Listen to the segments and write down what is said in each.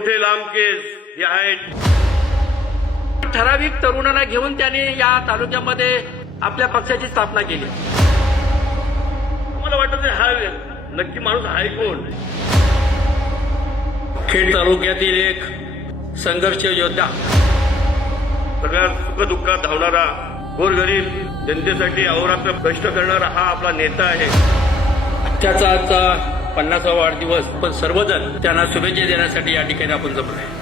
मोठे लांब केस हे आहेत. ठराविक तरुणाला घेऊन त्याने या तालुक्यामध्ये आपल्या पक्षाची स्थापना केली. मला वाटत नाही हा नक्की माणूस आहे कोण? खेड तालुक्यातील एक संघर्ष योद्धा. सगळ्या सुखदुःखात धावणारा गोरगरीब जनतेसाठी अहोरात्र कष्ट करणारा हा आपला नेता आहे. त्याचा आजचा पन्नासावा वाढदिवस पण सर्वजण त्यांना शुभेच्छा देण्यासाठी या ठिकाणी आपण जमलो आहे.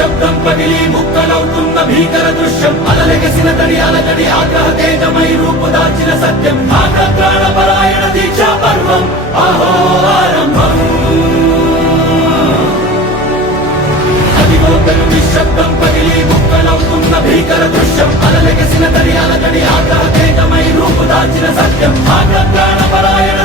శబ్దం పగిలి ముక్కలవుతున్న భీకర దృశ్యం. అలలెగసిన తడి అలజడి ఆగ్రహ తేజమై రూపుదాచిన సత్యం. ఆగ్రహ పరాయణ దీక్షా పర్వం. అహో ఆరంభం. అదిగో నిశ్శబ్దం పగిలి ముక్కలవుతున్న భీకర దృశ్యం. అలలెగసిన తడి అలజడి ఆగ్రహ తేజమై రూపుదాచిన సత్యం. ఆగ్రహ పరాయణ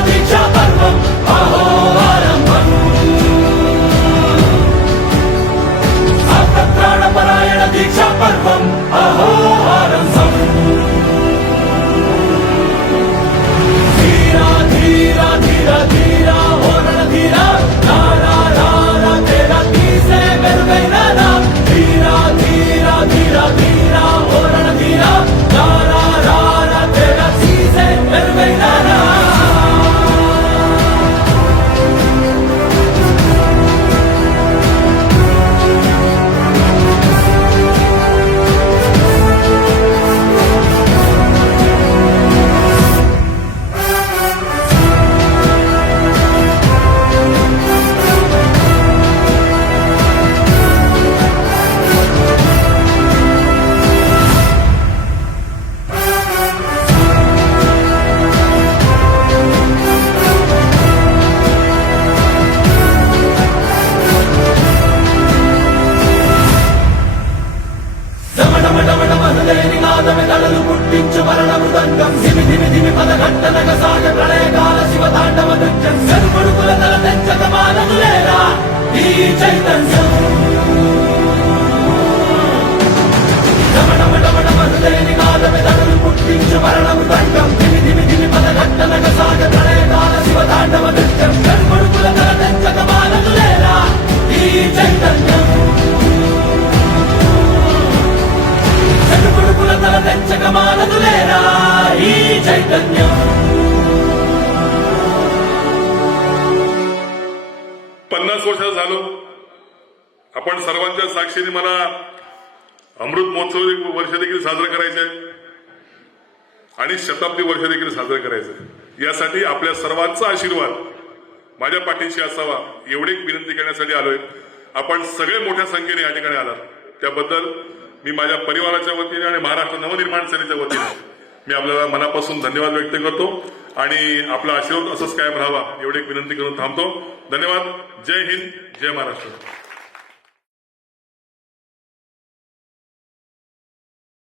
పాదమి తలలు పుట్టించు మరణ మృదంగం. దిమి దిమి దిమి పద గంటనక సాగ ప్రళయకాల శివ తాండవ నృత్యం సరుపడుకుల తల తెచ్చక మానదులేరా ఈ చైతన్యం. మానదులేరా ఈ చైతన్యం पन्नास वर्षाचं झालो आपण सर्वांच्या साक्षीने मला अमृत महोत्सव वर्ष देखील साजरं करायचंय आणि शताब्दी वर्ष देखील साजरं करायचं यासाठी आपल्या सर्वांचा आशीर्वाद माझ्या पाठीशी असावा एवढी विनंती करण्यासाठी आलोय आपण सगळे मोठ्या संख्येने या ठिकाणी आलात त्याबद्दल मी माझ्या परिवाराच्या वतीने आणि महाराष्ट्र नवनिर्माण सेनेच्या वतीने मी आपल्याला मनापासून धन्यवाद व्यक्त करतो आणि आपला आशीर्वाद असंच कायम राहावा एवढी एक विनंती करून थांबतो. धन्यवाद. जय हिंद. जय महाराष्ट्र.